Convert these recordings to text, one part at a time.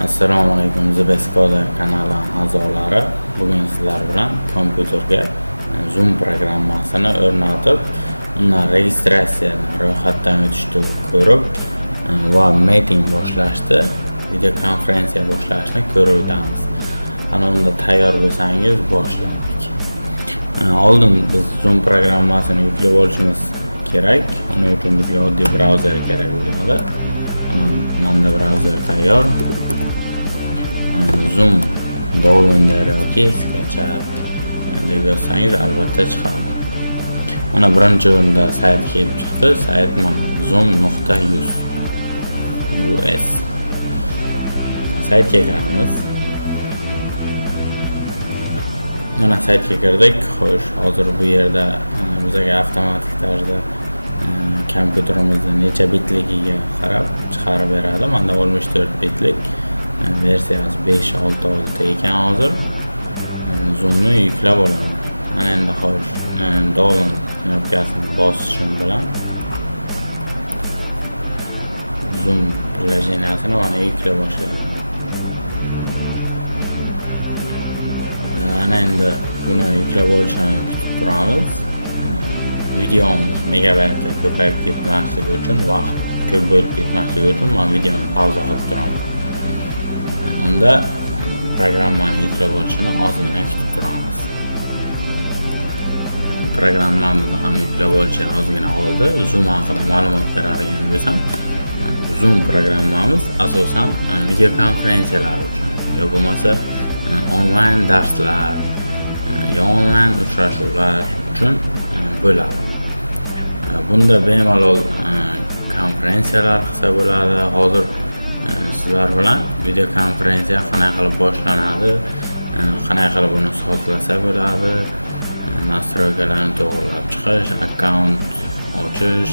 Assalomu alaykum Videoda kanali a'zolari. Bugun sizlar bilan kompyuterga Zoom programmasini o'rnatib, uni registratsiyani ro'yxatdan o'tishni ko'rib va meeting boshlashni, video konferensiya boshlashni ko'rib o'tamiz. Ana unda tayyor bo'lsangiz boshladik. Oldin biz Zoom programmasini yuklab olishimiz kerak. Uning uchun bizga oddiy brauzer kerak bo'ladi. Manda brauzer tayyor. Zoom downloader yoki Скачать deb yozsangiz albatta chiqadi. Mana birinchi o'rinda sayt kelib chiqdi. Sayt mana zoom.us. Saytga kiramiz. Mana saytga kirdik. Xo'sh, hozir bu yerda bizga avtomatik tarzda kompyuterimizning necha bitligiga qarab chiqarib beradi. Menda 64 bitlik versiyasi 5.6.6 ekan hozir. Zoomni yuklab olaman. Ana endi xo'sh, download knopkasini bosishim bilan Zoom приложениесini mana yuklab boshladim. Ana endi buni yuklab olishini kutib turamiz. Videomiz megabaytga ko'payib ketmasligi uchun, vaqt ko'p bo'lib ketmasligi uchun men videoni pauza qilib turaman. Unda programmani yuklab olishini ozgina kutib turamiz. Programmamizni ham yuklab olishi ozgina qoldi. Zoom haqida ma'lumot beradigan bo'lsam, Zoom programmamiz asosan video konferensiyalar uchun, yo bo'lmasa onlayn darslar, yo onlayn uchrashuvlar uchun bo'ladi. Bunda bemalol konferensiyalar qilsa bo'ladi. Hozir sizlar bilan video konferensiya qanday qilib boshlanadi, qanday qilib uni sozlasa bo'ladi, nastroykalarni to'g'rilab chiqish, akkaunt ochish,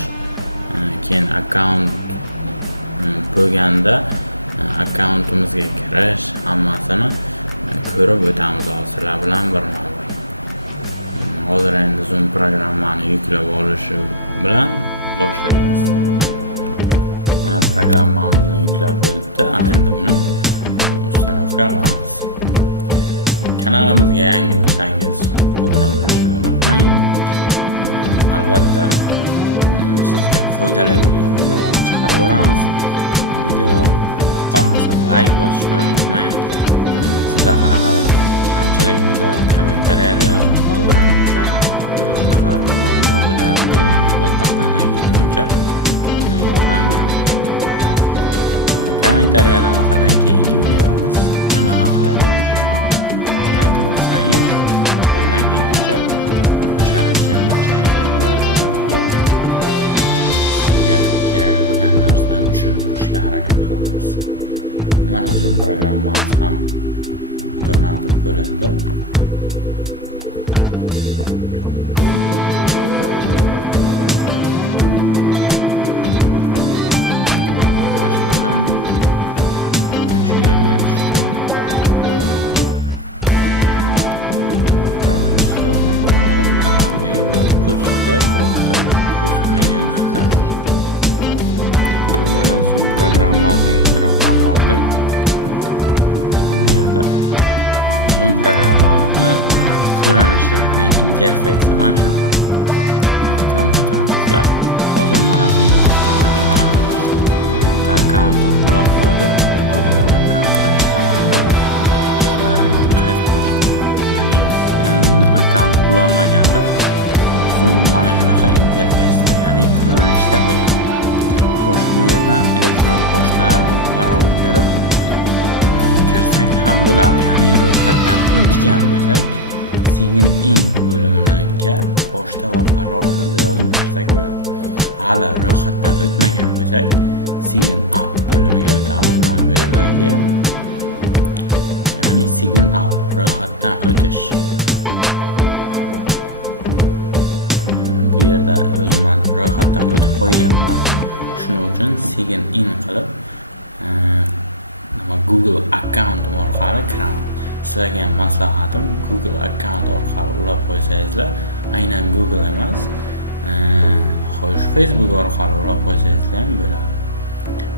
keyin akkaunt bo'lganda akkauntimizga kirish, hammasini ko'rib o'tamiz sizlar bilan birma-bir. Hozir endi Zoom programmani yuklab olishi bilan boshlaymiz. Programmamizni yuklab bo'libdi. Ana endi buni uстановка qilamiz. Kanalimizga yangi bo'lsangiz, obuna bo'lishni unutmang. Albatta sizga foydali bo'lgan videolarni chiqarib boramiz. Video yoqqansa like bosishni unutmang. Sizda qanaqa kamchilik bo'lsa, kommentariyaga yozib qoldiring. Kommentariyani orqadan keyingi videomiz nima haqida aytib o'tsangiz, qo'ldan kelguncha o'shalarga kerak bo'lgan narsani tushuntirishga harakat qilamiz. Mana Zoom programmamiz ham o'rnatib bo'lindi. Interfeysi mana shunaqa. Kompyuterimizda hozir mana bu akkauntni ulab qo'ydi. Akkaunt ulanmaganda Zoom mana shunaqa interfeysda, ya'ni ko'rinishda bo'ladi. Xo'sh, bu yerdan elektron pochta parolni kirsak ham bo'ladi, ya'ni ro'yxatdan o'tgan bo'lsak sign in bo'limiga pochta va parolimizni yozib kirsak bo'ladi. Hali ro'yxatdan o'tmagan bo'lsak sign up bo'limiga o'tamiz. Mana bu yerdagi, ya'ni sign up ro'yxatdan o'tish. Bu yerda o'zim ro'yxatdan o'tib qo'yganman. Shuning uchun sign in qilib Google akkauntim orqali kiraman. Sizlarga maslahatim, Google akkaunt orqali ulab qo'ysangizlar, aynan Google emas, xo'sh, Facebook orqali ulab qo'ysangizlar ham bo'ladi.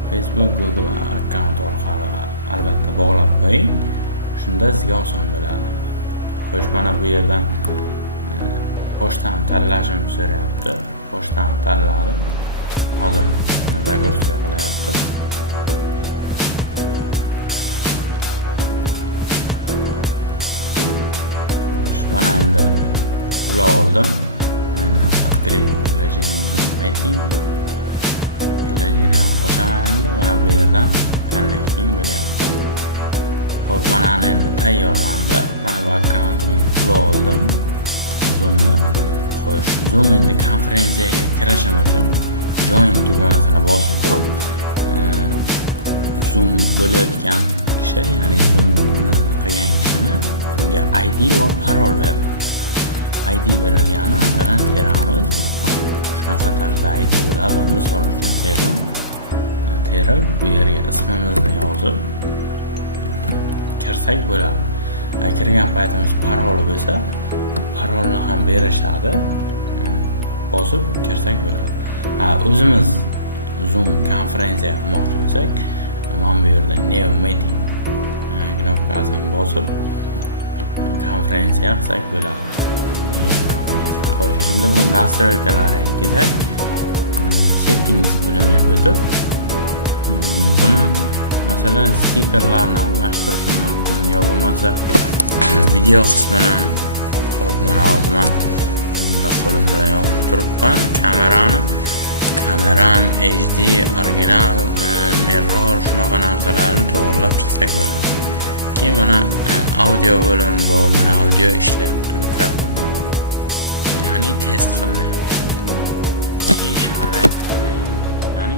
Facebook, Google akkaunt orqali albatta bog'lab qo'ying. Shunda sizga oson bo'ladi. Xo'sh, mana bu yerdan pochtani tanlashim so'rayapti. Pochtani tanladim. Hozir загрузка qilyapti. Mana endi ulab oldim. Открыть приложение meeting. Приложение ochaman endi. Mana bu yerdan connecting bo'lyapti. Xo'p, mana endi tayyorlandi. Mana bu akkauntni ulab oldim. Zoomni. Xo'sh, Zoom endi konfrensiyaga kirishim uchun join tugmasini bosib turib, Zoom bo'layotgan kishi, ya'ni Zoom qilgan kishini unga ID va parol beriladi. ID berilgani masalan teramiz. Shunaqa tarzda ID bo'ladi. Misol uchun terib bu yerga ismimizni yozib kirsak bo'ladi. Kirgan paytimiz paroli bo'lsa, parolni ham berishadi. Bosib kirsak bo'ladi. O'zimiz Zoom konferensiya qilmoqchi bo'lsak, mana bu yerda new meeting knopkasini bosib konferensiya qilsak bo'ladi. Xo'sh, endi bu настройкаларga kelsak, settings bo'limiga o'tib, buni masalan stikerlarni almashtirish mumkin, yo bo'lmasa video qismini. Xo'p, mana hozir men bunda qo'lim bilan yopib turibman kameram HD, original, mirror shunaqa narsalarni to'g'irlab chiqsak bo'ladi. Keyin mana audio bo'limi bor, mana audio ishlayapti, mikrofon. Ya'ni test qilyapti. Keyin sharoit, ya'ni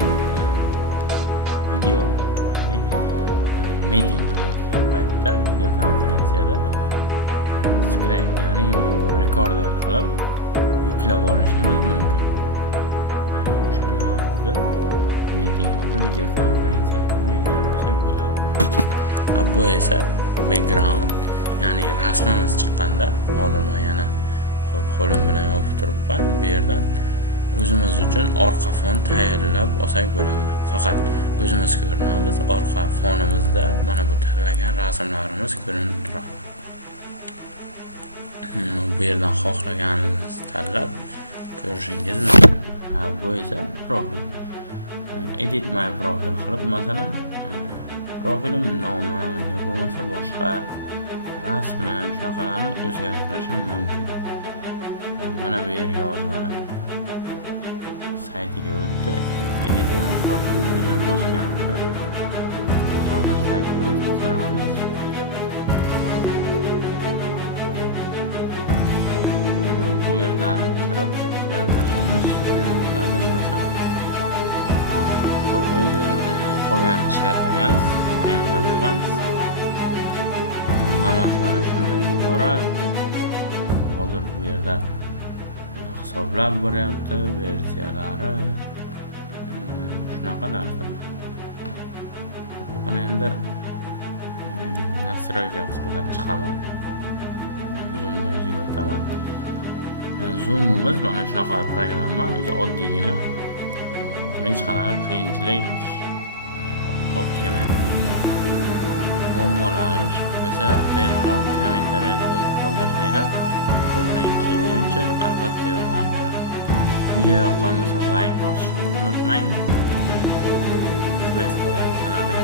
video, ya'ni meeting paytda video konferensiyada screen, ya'ni rekorder qilib yuklab olishimiz mumkin. Video konferensiyani yuklab bo'ladi. Bu esa background, ya'ni rasmimiz chiqqanda, hozir men yana qo'lim bilan yopib turibman. Bu yerdan o'zimiz uchun orqa fon tayyorlab olsak bo'ladi. Faqat o'zimiz ko'rinamiz, orqa fonimizda mana bu tanlagan rasmlarimiz ko'rinib turadi. Bu yerdan xohlaganingizni tanlab ko'rishingiz mumkin. Bu esa profil. Edit my profile qilib, masalan, profilim nomi bo'lmasa boshqa rasmi shunaqalarni o'zgartirishim mumkin. Mana bu yerga hozir mana saytiga o'tdi. Edit my profile bosganimda hozir saytiga o'tib ko'ramiz. Bu yerdan kirib qolgan shart emas, qiyin ham emas. Hammasi mana shunday iborat. Hozir bu yerda hisoblab bo'lyapti, versiyalari, shunaqa narsalar. Mana endi настройка qismidan chiqaman. Zoomni o'ziga o'taman. Zoomimiz mana shunaqa programma, o'zi oddiygina, hech qanaqa qiyinchilik olib kelmaydi. Muammolar bo'lsa bemalol kommentariyada qoldirsanglar, qo'ldan kelguncha albatta yordam beraman. Video yoqqan bo'lsa like bosishni unutmang. Videoda kanalga